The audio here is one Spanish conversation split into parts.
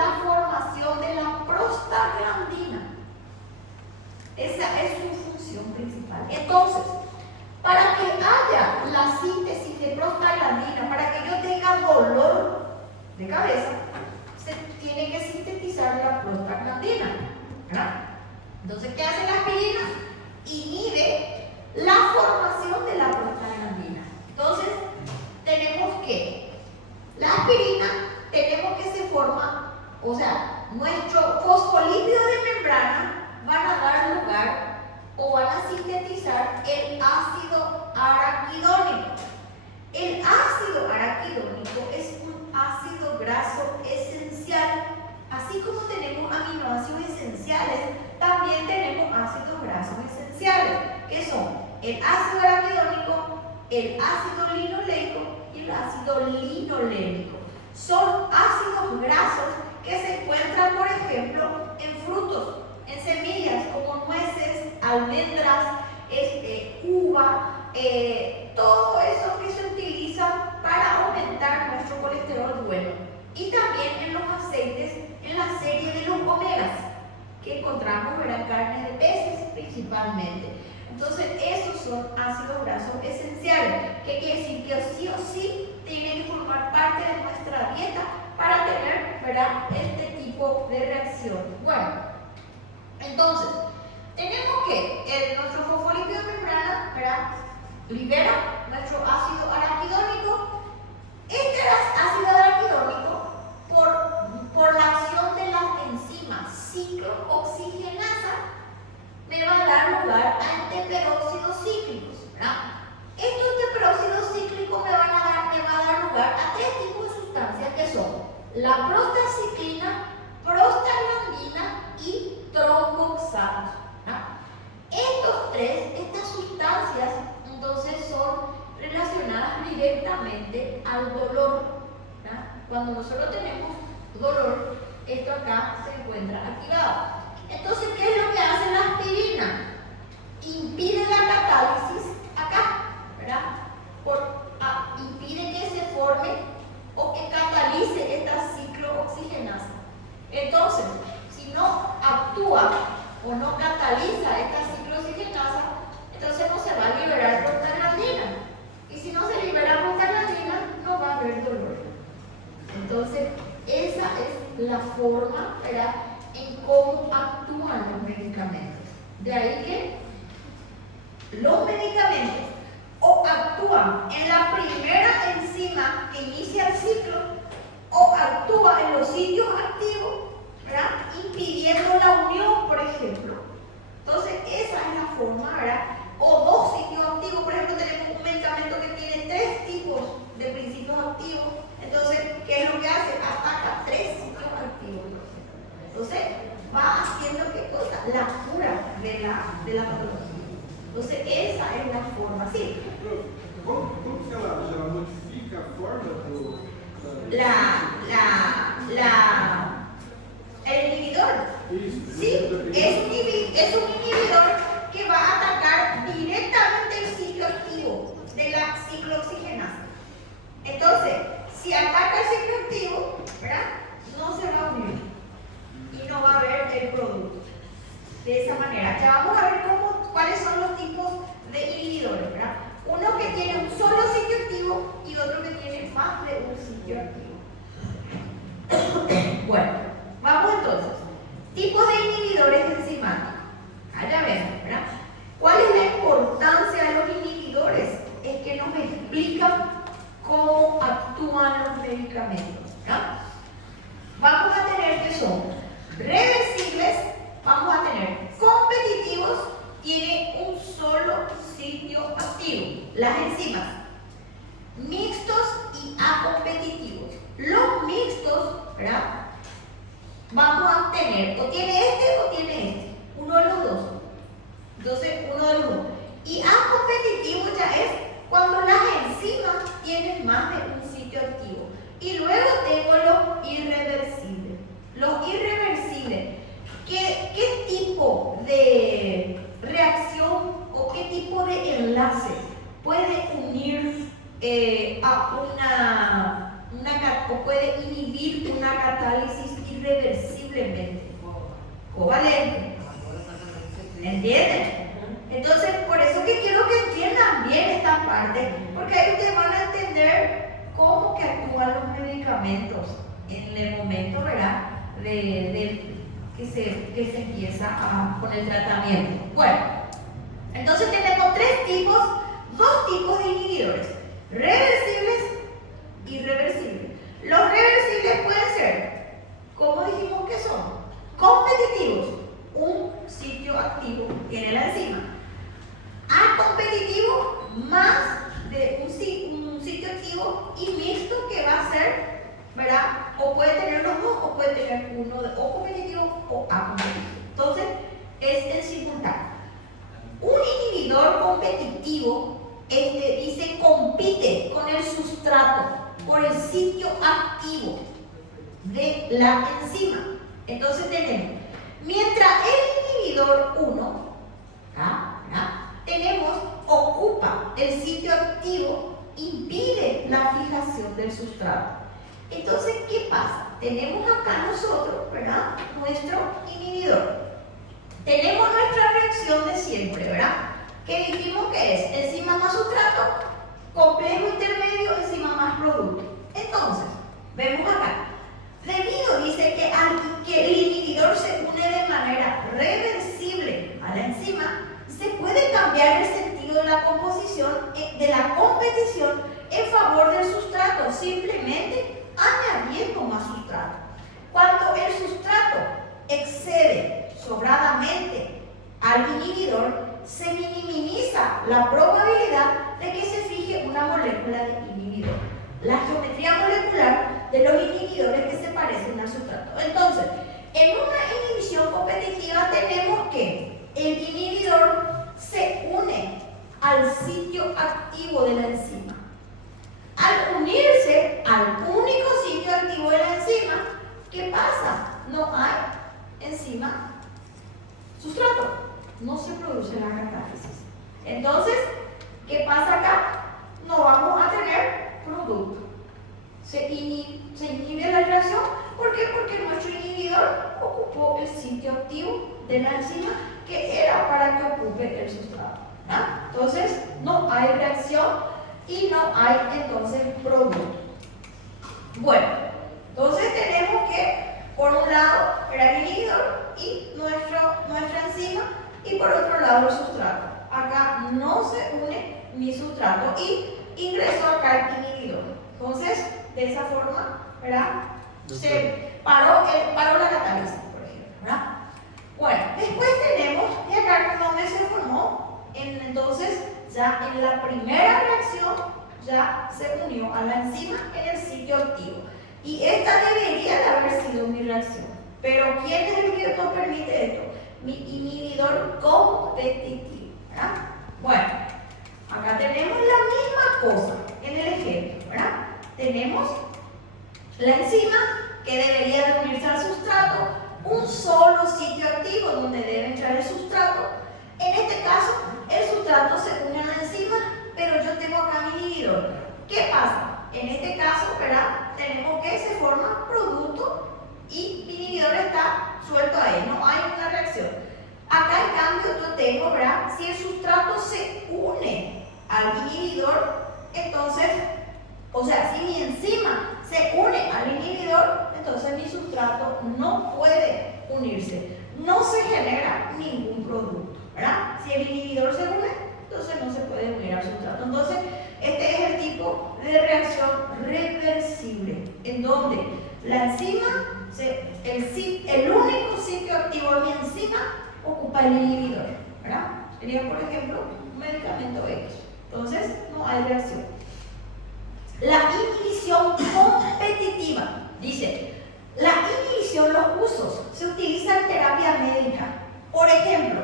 la formación de la prostaglandina. Esa es su función principal. Entonces, para que haya la síntesis de prostaglandina, para que yo tenga dolor de cabeza, se tiene que sintetizar la prostaglandina, ¿verdad? Entonces, ¿qué hace la aspirina? Inhibe la formación de la prostaglandina. Entonces, tenemos que la aspirina, tenemos que se forma, o sea, nuestro fosfolípido de membrana van a dar lugar o van a sintetizar el ácido araquidónico. El ácido araquidónico es un ácido graso esencial. Así como tenemos aminoácidos esenciales, también tenemos ácidos grasos esenciales, que son el ácido araquidónico, el ácido linoleico y el ácido linolénico. Son ácidos grasos que se encuentran, por ejemplo, en frutos, en semillas como nueces, almendras, uva, todo eso que se utiliza para aumentar nuestro colesterol bueno. Y también en los aceites, en la serie de los omegas, que encontramos en carnes de peces principalmente. Entonces, esos son ácidos grasos esenciales, que quiere decir que sí o sí tienen que formar parte de nuestra dieta para tener, ¿verdad?, este tipo de reacción. Bueno, entonces, tenemos que nuestro fosfolípido de membrana, ¿verdad?, libera nuestro ácido araquidónico. Este ácido araquidónico, por la acción de las enzimas ciclooxigenasa, me va a dar lugar a antiperóxidos cíclicos, ¿verdad? Estos antiperóxidos cíclicos me va a dar lugar a tres tipos de sustancias que son la prostaciclina, prostaglandina y tromboxanos, ¿verdad? Estas sustancias entonces son relacionadas directamente al dolor, ¿verdad? Cuando nosotros tenemos dolor, esto acá se encuentra activado. Entonces, ¿qué es lo que hace la aspirina? Impide la catálisis acá, ¿verdad? Impide que se forme o que catalice esta ciclooxigenasa. Entonces, si no actúa o no cataliza esta ciclooxigenasa, entonces no se va a liberar prostaglandina. Y si no se libera prostaglandina, no va a haber dolor. Entonces, esa es la forma, ¿verdad?, en cómo actúan los medicamentos. De ahí que los medicamentos o actúan en la primera enzima que inicia el ciclo o actúa en los sitios activos, ¿verdad?, impidiendo la unión, por ejemplo. Entonces, esa es la forma, ¿verdad? O dos sitios activos, por ejemplo, tenemos un medicamento que tiene tres tipos de principios activos. Entonces, ¿qué es lo que hace? Ataca tres sitios activos. Entonces, va haciendo ¿qué cosa? La cura de la patología. Entonces, esa es la forma. Sí. Como que ela modifica a forma do... El inhibidor. Isso, Sí, es un inhibidor que va a atacar directamente el sitio activo de la ciclooxigenasa. Entonces, si ataca el sitio activo, ¿verdad?, no se va a unir y no va a haber el producto. De esa manera, ya vamos a ver cuáles son los tipos de inhibidores, ¿verdad? Uno que tiene un solo sitio activo y otro que tiene más de un sitio activo. Bueno, vamos entonces. Tipos de inhibidores enzimáticos. Allá ven, ¿verdad? ¿Cuál es la importancia de los inhibidores? Es que nos explican cómo actúan los medicamentos, ¿verdad? Vamos a tener que son reversibles, vamos a tener competitivos, tiene un solo sitio activo, las enzimas, mixtos y acompetitivos. Los mixtos, ¿verdad?, vamos a tener, o tiene este o tiene este, uno de los dos. Entonces, uno de los dos. Y acompetitivo ya es cuando las enzimas tienen más de un sitio activo. Y luego tengo los irreversibles. Los irreversibles, ¿qué tipo de reacción o qué tipo de enlace puede unir o puede inhibir una catálisis irreversiblemente covalente. ¿Entienden? Entonces, por eso que quiero que entiendan bien esta parte, porque ahí ustedes van a entender cómo que actúan los medicamentos en el momento, ¿verdad? Que se empieza con el tratamiento. Bueno, entonces tenemos dos tipos de inhibidores: reversibles y irreversibles. Los reversibles pueden ser, ¿cómo dijimos que son? Competitivos, un sitio activo tiene la enzima. Competitivo, más de un sitio activo, y mixto, que va a ser, ¿verdad? O puede tener los dos, o puede tener uno o competitivo o acompetitivo. Entonces, es en simultáneo. Un inhibidor competitivo dice compite con el sustrato por el sitio activo de la enzima. Entonces tenemos, mientras el inhibidor 1, ocupa el sitio activo, impide la fijación del sustrato. Entonces, ¿qué pasa? Tenemos acá nosotros, ¿verdad?, nuestro inhibidor. Tenemos nuestra reacción de siempre, ¿verdad?, que dijimos que es enzima más sustrato, complejo intermedio, enzima más producto. Entonces, vemos acá, debido, dice, que el inhibidor se une de manera reversible a la enzima, se puede cambiar el sentido de la composición, de la competición en favor del sustrato, simplemente añadiendo más sustrato. Cuando el sustrato excede sobradamente al inhibidor, se minimiza la probabilidad de que se fije una molécula de inhibidor. La geometría molecular de los inhibidores que se parecen al sustrato. Entonces, en una inhibición competitiva tenemos que el inhibidor se une al sitio activo de la enzima. Al unirse al único sitio activo de la enzima, ¿qué pasa? No hay enzima sustrato, no se produce la catálisis. Entonces, ¿qué pasa acá? No vamos a tener producto. Se inhibe la reacción. ¿Por qué? Porque nuestro inhibidor ocupó el sitio activo de la enzima, que era para que ocupe el sustrato. Entonces, no hay reacción y no hay entonces producto. Bueno, entonces tenemos que, por un lado, el inhibidor y nuestra enzima, y por otro lado el sustrato. Acá no se une mi sustrato y ingresó acá el inhibidor. Entonces, de esa forma, ¿verdad?, se paró la catálisis, por ejemplo, ¿verdad? Bueno, después tenemos, y acá donde se formó, entonces ya en la primera reacción ya se unió a la enzima en el sitio activo. Y esta debería de haber sido mi reacción. Pero ¿quién es el que nos permite esto? Mi inhibidor competitivo, ¿verdad? Bueno, acá tenemos la misma cosa en el ejemplo, ¿verdad? Tenemos la enzima que debería de unirse al sustrato, un solo sitio activo donde debe entrar el sustrato. En este caso, el sustrato se une a la enzima, pero yo tengo acá mi inhibidor. ¿Qué pasa? En este caso, ¿verdad?, tenemos que se forma producto y mi inhibidor está suelto ahí, no hay una reacción. Acá, en cambio, yo tengo, ¿verdad?, si el sustrato se une al inhibidor, entonces, o sea, si mi enzima se une al inhibidor, entonces mi sustrato no puede unirse, no se genera ningún producto, ¿verdad? Si el inhibidor se une, entonces no se puede unir al sustrato. Entonces, este es el tipo de reacción reversible, en donde la enzima, el único sitio activo de mi enzima ocupa el inhibidor, ¿verdad? Sería, por ejemplo, un medicamento X. Entonces, no hay reacción. La inhibición competitiva, dice, la inhibición, los usos, se utiliza en terapia médica. Por ejemplo,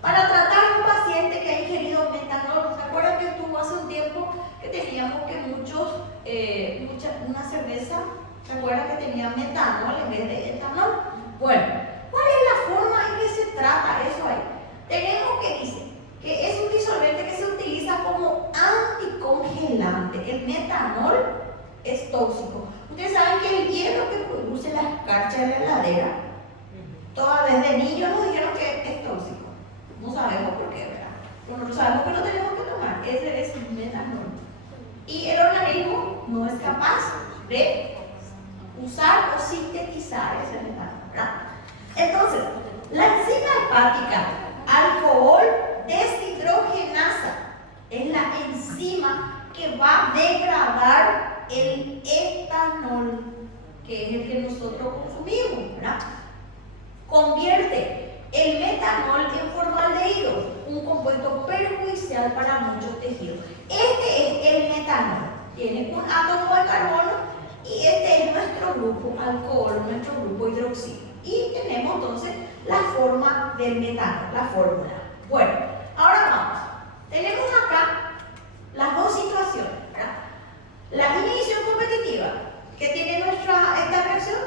para tratar a un paciente que ha ingerido metanol. ¿Se acuerdan que estuvo hace un tiempo que teníamos que una cerveza, ¿se acuerdan que tenía metanol en vez de etanol? Bueno, ¿cuál es la forma en que se trata eso ahí? Tenemos que dice que es un disolvente que se utiliza como anticongelante. El metanol es tóxico. Ustedes saben que el hierro que produce la escarcha de la heladera, toda desde niños nos dijeron que es tóxico. No sabemos por qué, ¿verdad? Pero nosotros sabemos que lo tenemos que tomar. Ese es un metanol. Y el organismo no es capaz de usar o sintetizar ese metanol, ¿verdad? Entonces, la enzima hepática alcohol deshidrogenasa es la enzima que va a degradar el etanol, que es el que nosotros consumimos, ¿verdad? Convierte el metanol en formaldehído, un compuesto perjudicial para muchos tejidos. Este es el metanol, tiene un átomo de carbono y este es nuestro grupo alcohol, nuestro grupo hidroxilo. Y tenemos entonces la forma del metanol, la fórmula. Bueno, ahora vamos. Tenemos acá las dos situaciones, ¿verdad? La inhibición competitiva, que tiene esta reacción,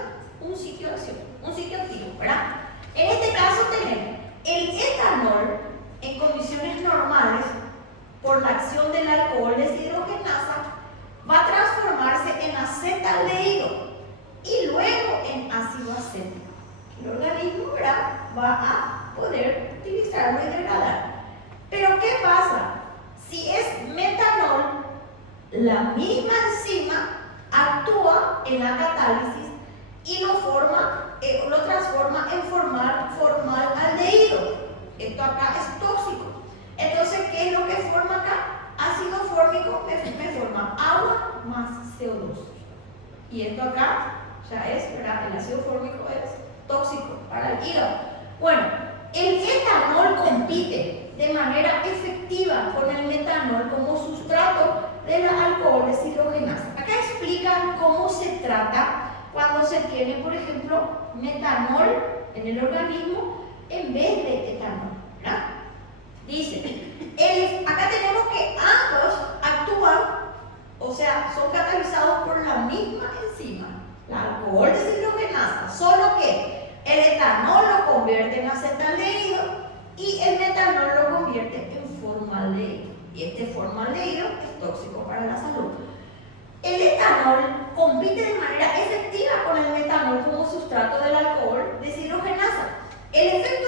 un sitio de acción, un sitio activo, ¿verdad? En este caso tenemos el etanol en condiciones normales, por la acción del alcohol deshidrogenasa, va a transformarse en acetaldehído y luego en ácido acético. El organismo, ¿verdad?, va a poder utilizarlo y degradar. Pero ¿qué pasa? Si es metanol, la misma enzima actúa en la catálisis y lo transforma en formaldehído. Esto acá es tóxico. Entonces, ¿qué es lo que forma acá? Ácido fórmico me forma agua más CO2. Y esto acá ya es, ¿verdad? El ácido fórmico es tóxico para el hígado. Bueno, el etanol compite de manera efectiva con el metanol como sustrato de la alcohol deshidrogenasa. Acá explican cómo se trata cuando se tiene, por ejemplo, metanol en el organismo en vez de etanol, ¿verdad? Dice, acá tenemos que ambos actúan, o sea, son catalizados por la misma enzima, la alcohol deshidrogenasa, solo que el etanol lo convierte en acetaldehído y el metanol lo convierte en formaldehído. Y este formaldehído es tóxico para la salud. El etanol compite de manera efectiva con el metanol como sustrato del alcohol deshidrogenasa. El efecto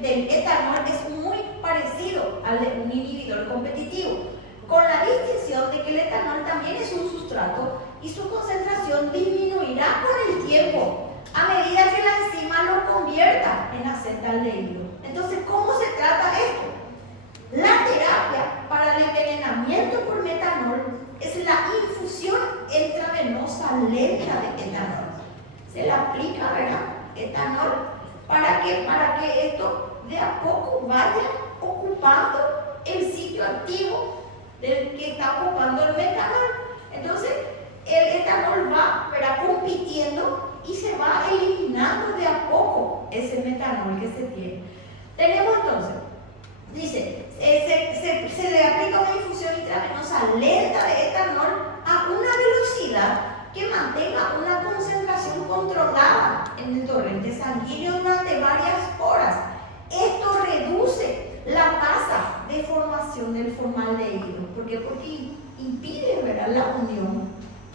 del etanol es muy parecido al de un inhibidor competitivo, con la distinción de que el etanol también es un sustrato y su concentración disminuirá con el tiempo a medida que la enzima lo convierta en acetaldehído. Entonces, ¿cómo se trata esto? La terapia para el envenenamiento por metanol es la infusión intravenosa lenta de etanol. Se le aplica, ¿verdad?, etanol para que esto de a poco vaya ocupando el sitio activo del que está ocupando el metanol. Entonces, el etanol va, ¿verdad?, compitiendo y se va eliminando de a poco ese metanol que se tiene. Tenemos entonces, dice, se le aplica una infusión intravenosa lenta de etanol a una velocidad que mantenga una concentración controlada en el torrente sanguíneo durante varias horas. Esto reduce la tasa de formación del formaldehído. ¿Por qué? Porque impide, ¿verdad?, la unión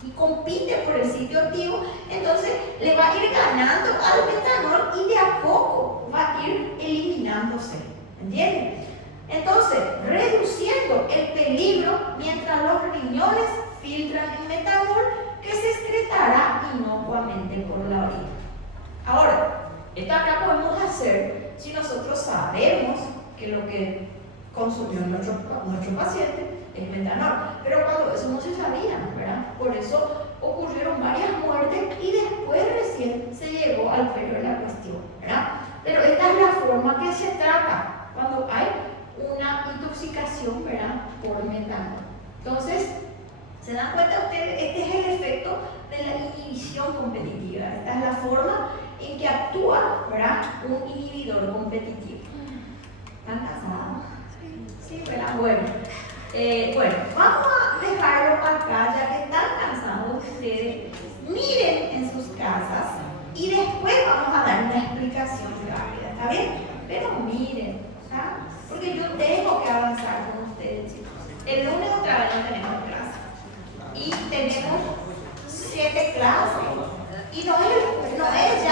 y compite por el sitio activo. Entonces le va a ir ganando al metanol y de a poco va a ir eliminándose. ¿Entienden? Entonces, reduciendo el peligro mientras los riñones filtran el metanol que se excretará inocuamente por la orina. Ahora, esto acá podemos hacer si nosotros sabemos que lo que consumió nuestro paciente es metanol, pero cuando eso no se sabía, ¿verdad? Por eso ocurrieron varias muertes y después recién se llegó al periodo de la cuestión, ¿verdad? Pero esta es la forma que se trata cuando hay una intoxicación, ¿verdad?, por metanol. Entonces, ¿se dan cuenta ustedes? Este es el efecto de la inhibición competitiva. Esta es la forma en que actúa, ¿verdad?, un inhibidor competitivo. ¿Están cansados? Sí, ¿verdad? Bueno, vamos a dejarlo acá, ya que están cansados ustedes. Miren en sus casas y después vamos a dar una explicación rápida, ¿está bien? Pero miren, ¿está? Porque yo tengo que avanzar con ustedes, chicos. El lunes otra vez no tenemos clase. Y tenemos clase. Y no es